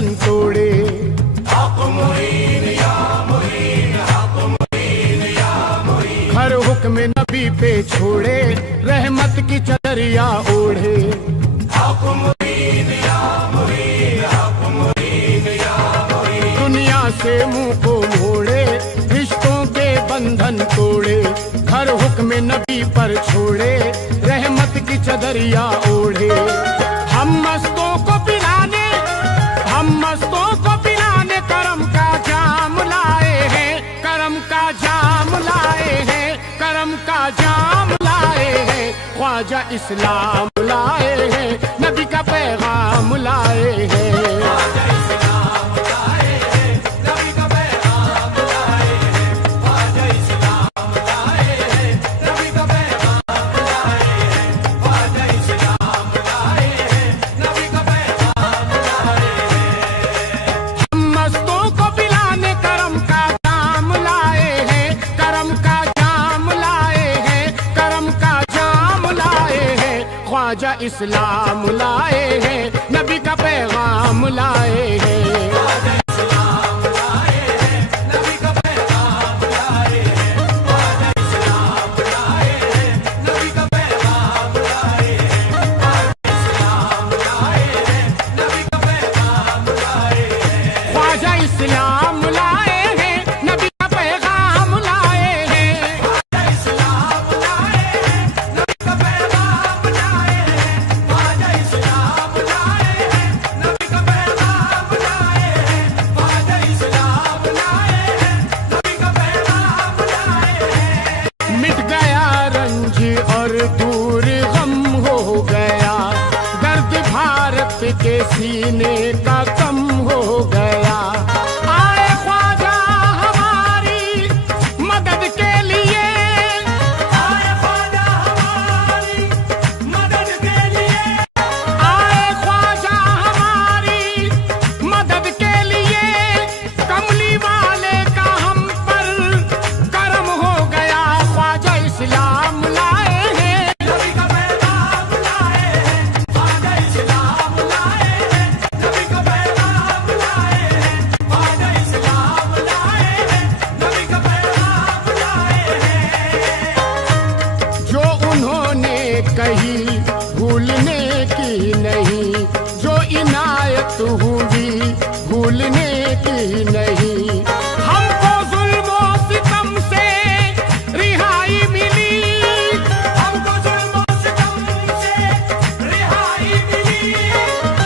बंधन तोड़े। हर हुक्म नबी पे छोड़े, रहमत की चदरिया ओढ़े। दुनिया से मुंह को मोड़े, रिश्तों के बंधन तोड़े। हर हुक्म नबी पर छोड़े, रहमत की चदरिया ओढ़े। हम मस्तों को पिलाने, हम मस्तों को पिलाने करम का जाम लाए हैं, करम का जाम लाए हैं, करम का जाम लाए हैं। ख्वाजा इस्लाम लाए हैं, नबी का पैगाम लाए हैं। ख्वाजा इस्लाम लाए हैं, नबी का पैगाम लाए हैं। ख्वाजा इस्लाम लाए हैं, नबी का पैगाम लाए हैं। मिट गया रंज और दूर गम हो गया, दर्द भारत के सीने का कम हो गया। आए ख्वाजा हमारी मदद के लिए, आए ख्वाजा हमारी मदद के लिए, आए ख्वाजा हमारी मदद के लिए। कमली वाले का हम पर करम हो गया। ख्वाजा इस्लाम लाए हैं, नबी का पैगाम लाए हैं। ख्वाजा इस्लाम लाए हैं, नबी का पैगाम लाए हैं। ख्वाजा इस्लाम लाए हैं, नबी का पैगाम लाए हैं। जो उन्होंने कही भूलने की नहीं, जो इनायत हुई भूलने की नहीं। हमको जुल्मों सितम से रिहाई मिली, हमको जुल्मों सितम से रिहाई मिली,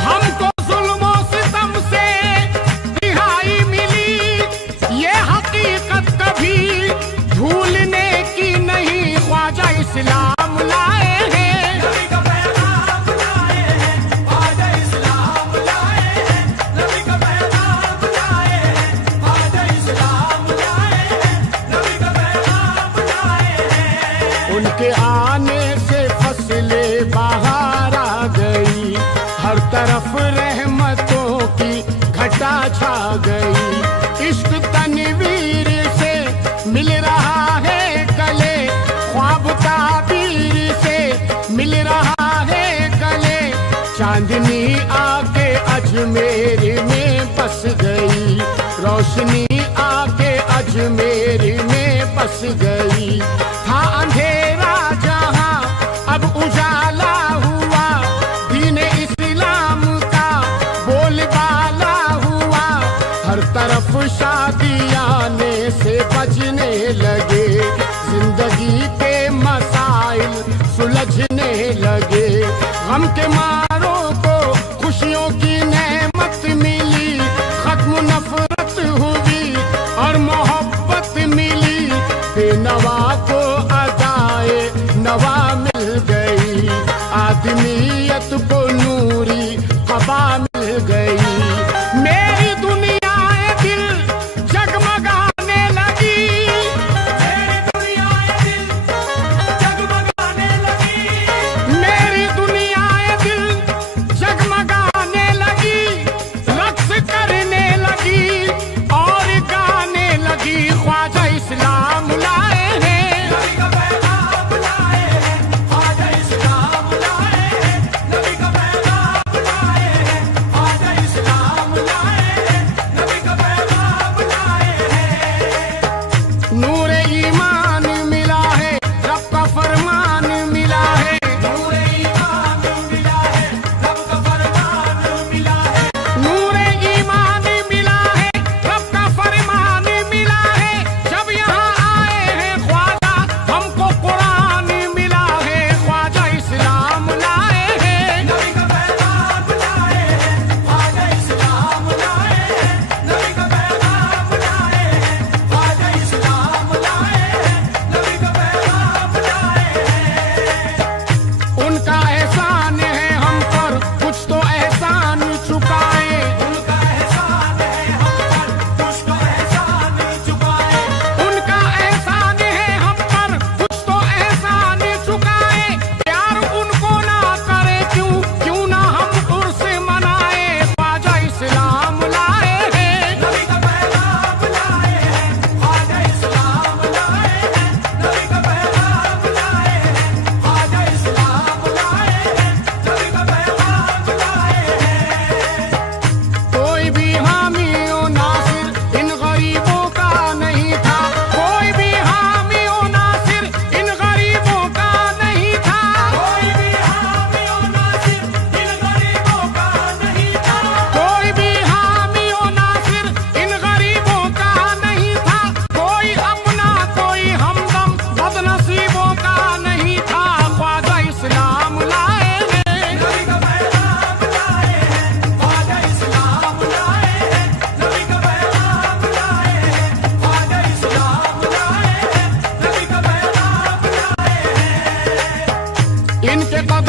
हमको जुल्मों सितम से रिहाई मिली। ये हकीकत कभी भूलने की नहीं। ख्वाजा इस्लाम लाए हैं, नबी का पैगाम लाए हैं। ख्वाजा इस्लाम लाए हैं, नबी का पैगाम लाए हैं। ख्वाजा इस्लाम लाए हैं, नबी का पैगाम लाए हैं। उनके आने से फसले बहार आ गई, हर तरफ रहमतों की घटा छा गई। इश्क तनवीर से मिल रहा है गले, ख्वाब ताबीर से मिल रहा है गले। चांदनी आके अजमेर में बस गई, रोशनी आके अजमेर में बस गई। था अंधेरा जहां अब उजाला हुआ, दीन इस्लाम का बोलबाला हुआ। हर तरफ शादियाने से बजने लगे, जिंदगी के मसाइल सुलझने लगे। गम के मारों को खुशियों की नेमत मिली, खत्म नफरत हुई और मोहब्बत मिली। बेनवा को अदाए नवा मिल गई, आदमियत को नूरी क़बा मिल गई। मेरी दुनिया दिल जगमगाने लगी, मेरी दुनिया दिल जगमगाने लगी, मेरी दुनिया दिल जगमगाने लगी। रक्स करने लगी और गाने लगी। ख्वाजा इस्लाम लाए हैं, नबी का पैगाम लाए हैं। ख्वाजा इस्लाम लाए हैं, नबी का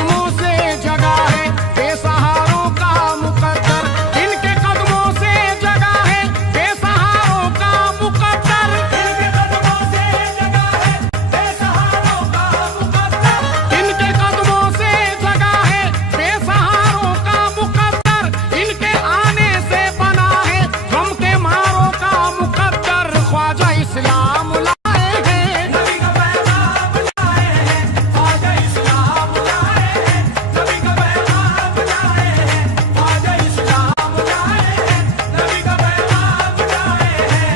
कदमों से जगा है बेसहारों का मुकद्दर, इनके कदमों से जगा है बेसहारों का मुकद्दर, इनके कदमों से जगा है बेसहारों का मुकद्दर, इनके कदमों से जगा है बेसहारों का मुकद्दर, इनके आने से बना है गम के मारों का मुकद्दर। ख्वाजा इस्लाम लाए हैं, नबी का पैगाम लाए हैं, ख्वाजा इस्लाम लाए हैं, नबी का पैगाम लाए हैं, ख्वाजा इस्लाम लाए हैं, नबी का पैगाम लाए हैं।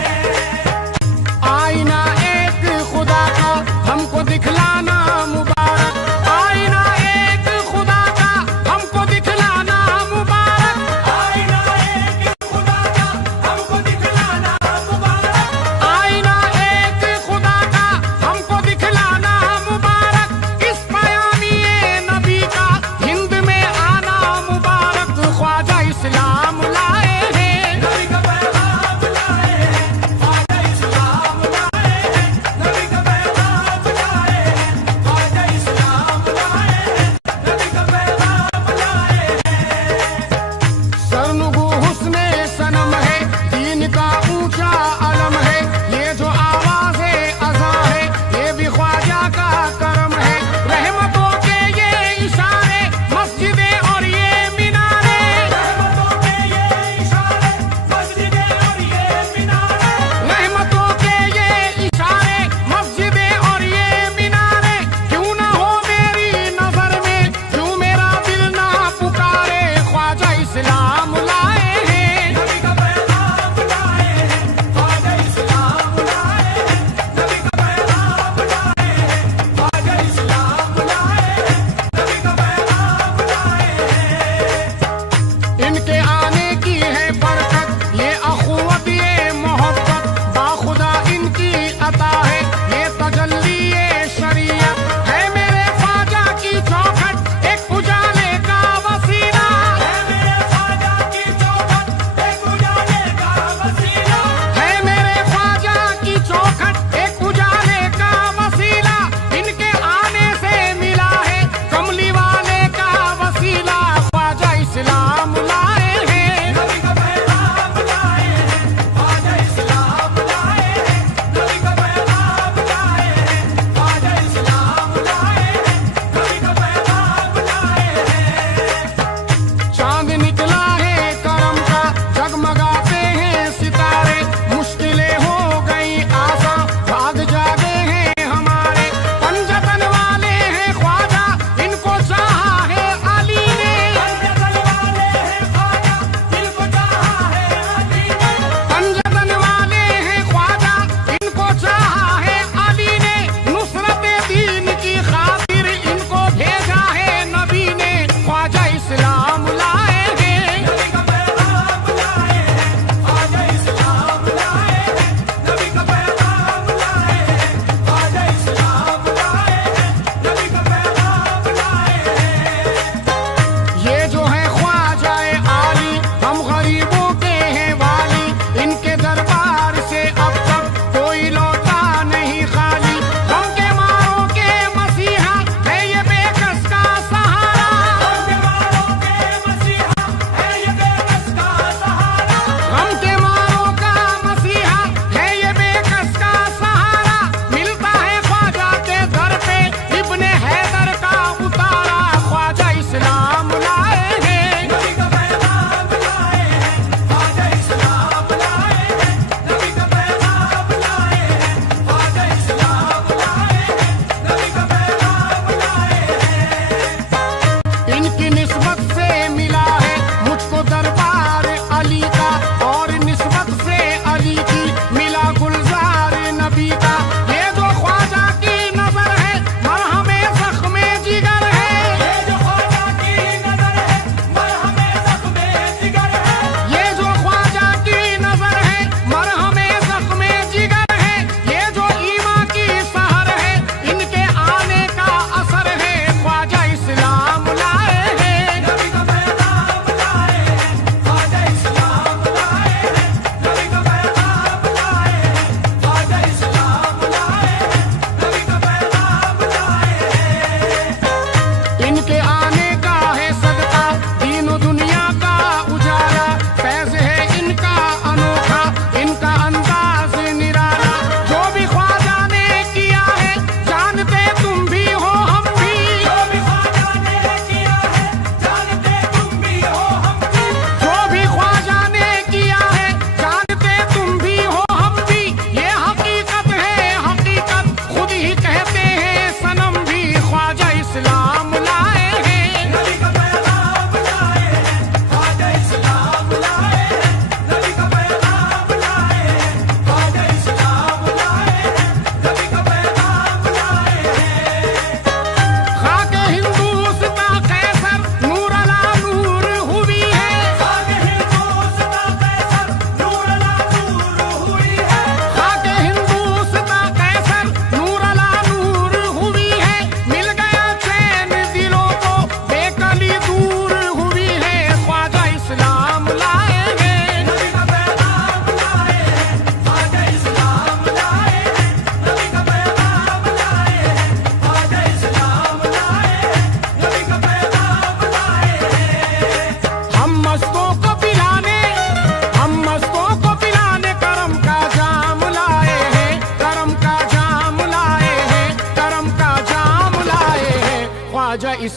आईना एक खुदा का हमको दिखलाना मुबारक, आईना एक खुदा का हमको दिखलाना मुबारक, आईना एक खुदा का हमको दिखलाना मुबारक, आईना एक खुदा का हमको दिखलाना मुबारक, इस पयामी नबी का हिंद में आना मुबारक। ख्वाजा इस्लाम लाए हैं, नबी का पैगाम लाए हैं, ख्वाजा इस्लाम लाए हैं, नबी का पैगाम लाए हैं, ख्वाजा इस्लाम लाए हैं, नबी का पैगाम लाए हैं। सरनुगु हुस्ने सनम है, दीन का ऊंचा अलम है, ये जो आवाज़े अज़ा है ये भी ख्वाजा का करम है। रहमतों के ये इशारे मस्जिदें और ये मीनारे, रहमतों के ये इशारे मस्जिदें और ये मीनारे, रहमतों के ये इशारे मस्जिदें और ये मीनारे, क्यों ना हो मेरी नजर में, क्यों मेरा दिल ना पुकारे। ख्वाजा इस्लाम लाए हैं, नबी का पैगाम लाए हैं, ख्वाजा इस्लाम लाए हैं, नबी का पैगाम लाए हैं, ख्वाजा इस्लाम लाए हैं, नबी का पैगाम लाए हैं। इनके आने की है बरकत, ये अखुवत ये मोहब्बत, बाखुदा इनकी अता है, ये तजल्ली ये शरीयत है। मेरे ख्वाजा की चौखट एक उजाले का वसीला, है मेरे ख्वाजा की चौखट एक उजाले का वसीला, है मेरे ख्वाजा की चौखट एक उजाले का वसीला, इनके आने से मिला है कमली वाले का वसीला। ख्वाजा इस्लाम लाए हैं, नबी का पैगाम लाए हैं, ख्वाजा इस्लाम लाए हैं, नबी का पैगाम लाए हैं, ख्वाजा इस्लाम लाए हैं, नबी का पैगाम लाए हैं। चांद निकला है करम का, जगमगाते हैं सितारे, मुश्किलें हो गई आसान, भाग जागे हैं हमारे, पंजतन वाले हैं ख्वाजा, इनको चाहा है अली ने, पंजतन वाले हैं ख्वाजा, इनको चाहा है अली ने, पंजतन वाले हैं ख्वाजा, इनको चाहा है अली ने, नुसरत दीन की खातिर इनको भेजा है नबी ने। ख्वाजा इस्लाम लाए हैं, नबी का पैगाम लाए हैं, ख्वाजा इस्लाम लाए हैं, नबी का पैगाम लाए हैं, ख्वाजा इस्लाम लाए हैं, नबी का पैगाम लाए हैं। ये जो है ख्वाजा आली, हम गरीबों के हैं वाली, इनके दरबार से अब तक कोई लौटा नहीं खाली, गम के मारों के मसीहा है ये बेकस का सहारा, गम के मारों के मसीहा है ये बेकस का सहारा, गम के मारों का मसीहा है ये बेकस का सहारा, मिलता है ख्वाजा के दर पे इब्ने हैदर का उतारा। ख्वाजा इस्लाम लाए हैं, नबी का पैगाम लाए हैं, ख्वाजा इस्लाम लाए हैं, नबी का पैगाम लाए हैं, ख्वाजा इस्लाम लाए हैं, नबी का पैगाम लाए हैं। इनकी निस्बत से मिला है मुझको दरबार अली का, और निस्बत से अली की मिला गुलजार नबी का। ये जो ख्वाजा की नजर है मरहमे जख्मे जिगर है, ये जो ख्वाजा की नजर है मरहमे जख्मे जिगर है, ये जो ख्वाजा की नजर है मरहमे जख्मे जिगर है, ये जो ईमा की सहर है इनके आने का असर है। ख्वाजा इस्लाम लाए हैं, नबी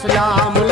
इस्लाम